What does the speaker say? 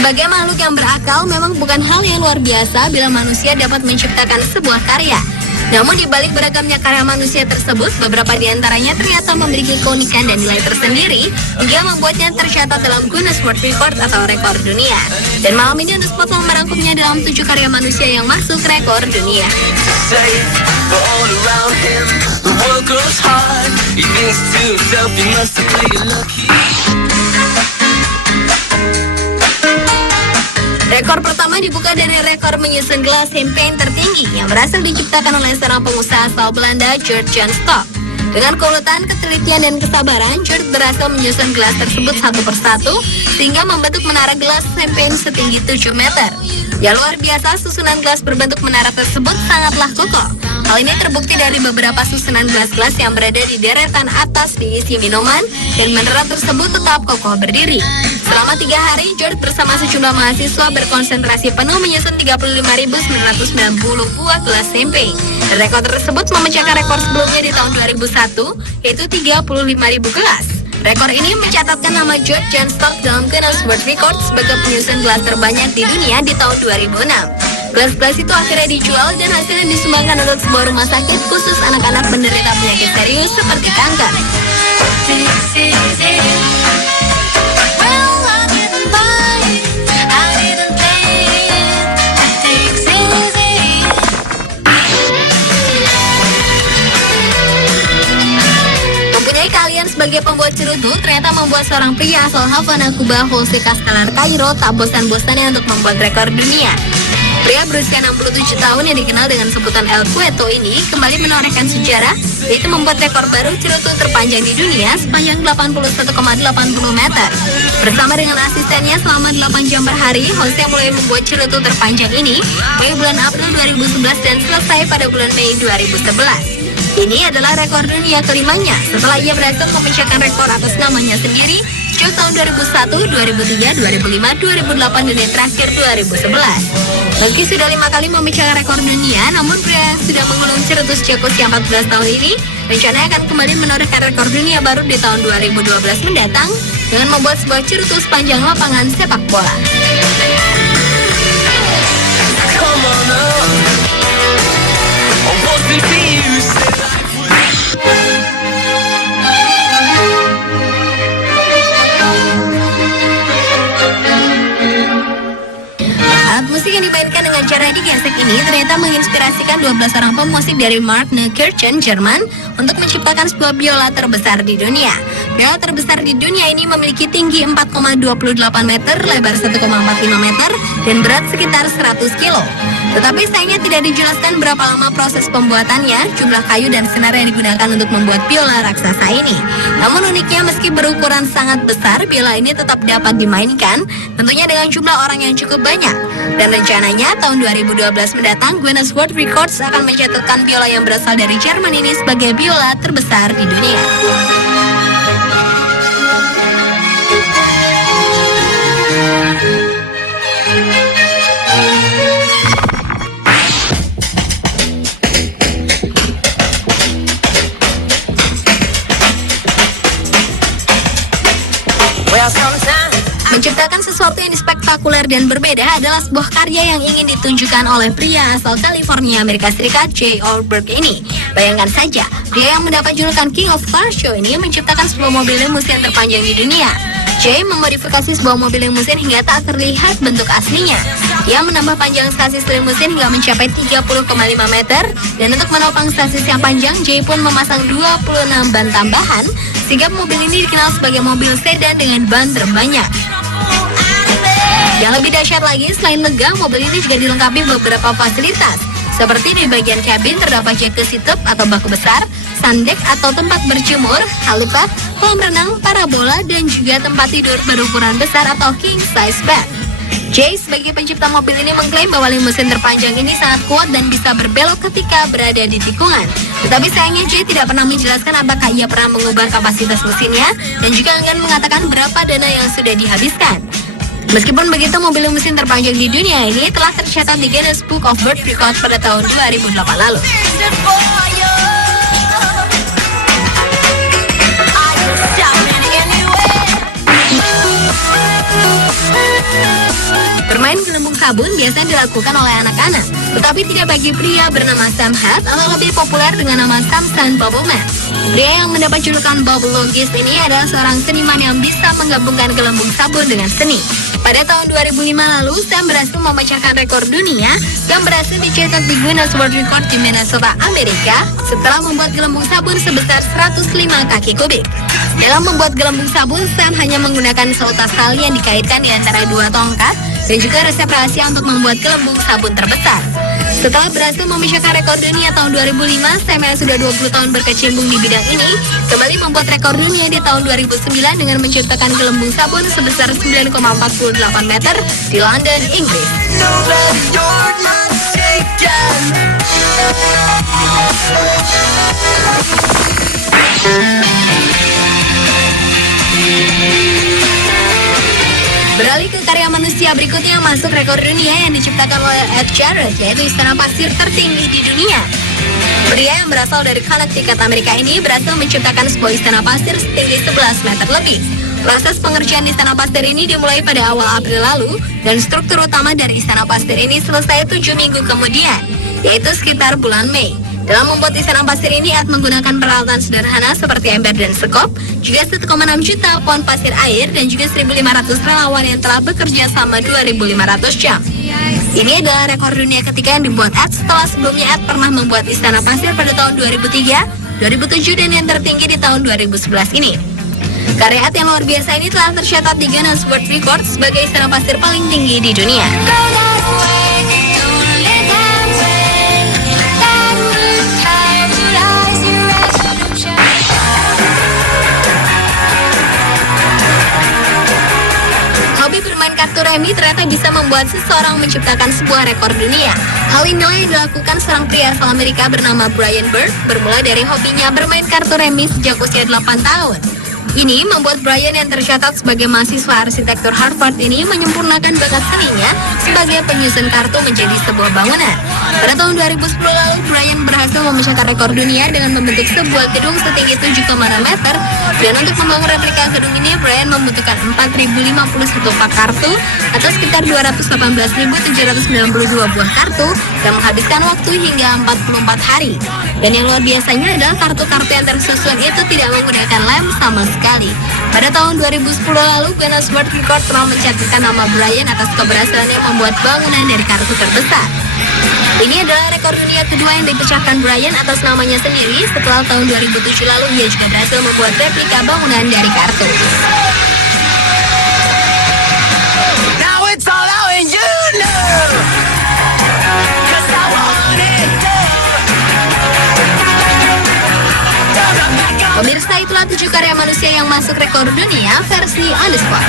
Sebagai makhluk yang berakal, memang bukan hal yang luar biasa bila manusia dapat menciptakan sebuah karya. Namun di balik beragamnya karya manusia tersebut, beberapa di antaranya ternyata memiliki keunikan dan nilai tersendiri hingga membuatnya tercatat dalam Guinness World Record atau rekor dunia. Dan malam ini Unuspot telah merangkumnya dalam 7 karya manusia yang masuk rekor dunia. Rekor pertama dibuka dari rekor menyusun gelas champagne tertinggi yang berhasil diciptakan oleh seorang pengusaha asal Belanda, Geert Jan Stok. Dengan keuletan, ketelitian, dan kesabaran, Geert berhasil menyusun gelas tersebut satu persatu sehingga membentuk menara gelas champagne setinggi 7 meter. Ya luar biasa, susunan gelas berbentuk menara tersebut sangatlah kokoh. Hal ini terbukti dari beberapa susunan gelas-gelas yang berada di deretan atas diisi minuman dan menara tersebut tetap kokoh berdiri. Selama 3 hari, Geert bersama sejumlah mahasiswa berkonsentrasi penuh menyusun 35.990 buah gelas champagne. Rekor tersebut memecahkan rekor sebelumnya di tahun 2001, yaitu 35.000 gelas. Rekor ini mencatatkan nama Geert Jan Stok dalam Guinness World Record sebagai penyusun gelas terbanyak di dunia di tahun 2006. Gelas-gelas itu akhirnya dijual dan hasilnya disumbangkan untuk sebuah rumah sakit khusus anak-anak penderita penyakit serius seperti kanker. Sebagai pembuat cerutu, ternyata membuat seorang pria asal Havana, Kuba, Jose Castelar Cairo tak bosan-bosannya untuk membuat rekor dunia. Pria berusia 67 tahun yang dikenal dengan sebutan El Cueto ini kembali menorehkan sejarah, yaitu membuat rekor baru cerutu terpanjang di dunia sepanjang 81,80 meter. Bersama dengan asistennya selama 8 jam per hari, Jose mulai membuat cerutu terpanjang ini mulai bulan April 2011 dan selesai pada bulan Mei 2011. Ini adalah rekor dunia kelimanya setelah ia berhasil memecahkan rekor atas namanya sendiri sejak tahun 2001, 2003, 2005, 2008, dan yang terakhir 2011. Meski sudah 5 kali memecahkan rekor dunia, namun pria yang sudah mengulung cerutu sejak usia 14 tahun ini rencananya akan kembali menorehkan rekor dunia baru di tahun 2012 mendatang dengan membuat sebuah cerutu sepanjang lapangan sepak bola. Musik yang dimainkan dengan cara digesek ini ternyata menginspirasikan 12 orang pemusik dari Markneukirchen, Jerman untuk menciptakan sebuah biola terbesar di dunia. Biola terbesar di dunia ini memiliki tinggi 4,28 meter, lebar 1,45 meter, dan berat sekitar 100 kilo. Tetapi sayangnya tidak dijelaskan berapa lama proses pembuatannya, jumlah kayu dan senar yang digunakan untuk membuat biola raksasa ini. Namun uniknya meski berukuran sangat besar, biola ini tetap dapat dimainkan, tentunya dengan jumlah orang yang cukup banyak. Dan rencananya tahun 2012 mendatang, Guinness World Records akan mencatatkan biola yang berasal dari Jerman ini sebagai biola terbesar di dunia. Menciptakan sesuatu yang spektakuler dan berbeda adalah sebuah karya yang ingin ditunjukkan oleh pria asal California, Amerika Serikat, Jay Oldberg ini. Bayangkan saja, pria yang mendapat julukan King of Car Show ini menciptakan sebuah mobil limusin terpanjang di dunia. Jay memodifikasi sebuah mobil limusin hingga tak terlihat bentuk aslinya. Ia menambah panjang sasis limusin hingga mencapai 30,5 meter, dan untuk menopang sasis yang panjang, Jay pun memasang 26 ban tambahan, sehingga mobil ini dikenal sebagai mobil sedan dengan ban terbanyak. Yang lebih dahsyat lagi, selain lega, mobil ini juga dilengkapi beberapa fasilitas. Seperti di bagian kabin terdapat jacuzzi tub atau baku besar, sandek atau tempat berjemur, helipad, kolam renang, parabola, dan juga tempat tidur berukuran besar atau king size bed. Jay sebagai pencipta mobil ini mengklaim bahwa limusin terpanjang ini sangat kuat dan bisa berbelok ketika berada di tikungan. Tetapi sayangnya Jay tidak pernah menjelaskan apakah ia pernah mengubah kapasitas mesinnya dan juga enggan mengatakan berapa dana yang sudah dihabiskan. Meskipun begitu, mobil limusin terpanjang di dunia ini telah tercatat di Guinness Book of World Records pada tahun 2008 lalu. sabun biasanya dilakukan oleh anak-anak, tetapi tidak bagi pria bernama Sam Hatt atau lebih populer dengan nama Samson Bubbleman. Pria yang mendapat julukan Bubble Logis ini adalah seorang seniman yang bisa menggabungkan gelembung sabun dengan seni. Pada tahun 2005 lalu, Sam berhasil memecahkan rekor dunia yang berhasil dicetak di Guinness World Record di Minnesota, Amerika, setelah membuat gelembung sabun sebesar 105 kaki kubik. Dalam membuat gelembung sabun, Sam hanya menggunakan seutas tali yang dikaitkan di antara dua tongkat dan juga resep rahasia untuk membuat gelembung sabun terbesar. Setelah berhasil memecahkan rekor dunia tahun 2005, Sam yang sudah 20 tahun berkecimpung di bidang ini kembali membuat rekor dunia di tahun 2009 dengan menciptakan gelembung sabun sebesar 9,48 meter di London, Inggris. Beralih ke karya manusia berikutnya yang masuk rekor dunia yang diciptakan oleh Ed Jarrett, yaitu istana pasir tertinggi di dunia. Pria yang berasal dari Connecticut, Amerika ini berhasil menciptakan sebuah istana pasir setinggi 11 meter lebih. Proses pengerjaan istana pasir ini dimulai pada awal April lalu, dan struktur utama dari istana pasir ini selesai 7 minggu kemudian, yaitu sekitar bulan Mei. Dalam membuat istana pasir ini, Ed menggunakan peralatan sederhana seperti ember dan sekop, juga 1,6 juta pon pasir air, dan juga 1.500 relawan yang telah bekerja selama 2.500 jam. Ini adalah rekor dunia ketiga yang dibuat Ed setelah sebelumnya Ed pernah membuat istana pasir pada tahun 2003, 2007, dan yang tertinggi di tahun 2011 ini. Karya Ed yang luar biasa ini telah tercatat di Guinness World Record sebagai istana pasir paling tinggi di dunia. Hobi bermain kartu remi ternyata bisa membuat seseorang menciptakan sebuah rekor dunia. Hal inilah yang dilakukan seorang pria asal Amerika bernama Brian Burke, bermula dari hobinya bermain kartu remi sejak usia 8 tahun. Ini membuat Brian yang tercatat sebagai mahasiswa arsitektur Harvard ini menyempurnakan bakat seninya sebagai penyusun kartu menjadi sebuah bangunan. Pada tahun 2010 lalu, Brian berhasil memecahkan rekor dunia dengan membentuk sebuah gedung setinggi 7,6 meter, dan untuk membangun replika gedung ini, Brian membutuhkan 4.051 pak kartu atau sekitar 218.792 buah kartu dan menghabiskan waktu hingga 44 hari. Dan yang luar biasanya adalah kartu-kartu yang tersusun itu tidak menggunakan lem sama sekali. Pada tahun 2010 lalu, Guinness World Record telah mencatatkan nama Brian atas keberhasilannya membuat bangunan dari kartu terbesar. Ini adalah rekor dunia kedua yang dipecahkan Brian atas namanya sendiri. Setelah tahun 2007 lalu, ia juga berhasil membuat replika bangunan dari kartu. Now it's all out and you know. Pemirsa, itulah 7 karya manusia yang masuk rekor dunia versi On The Spot.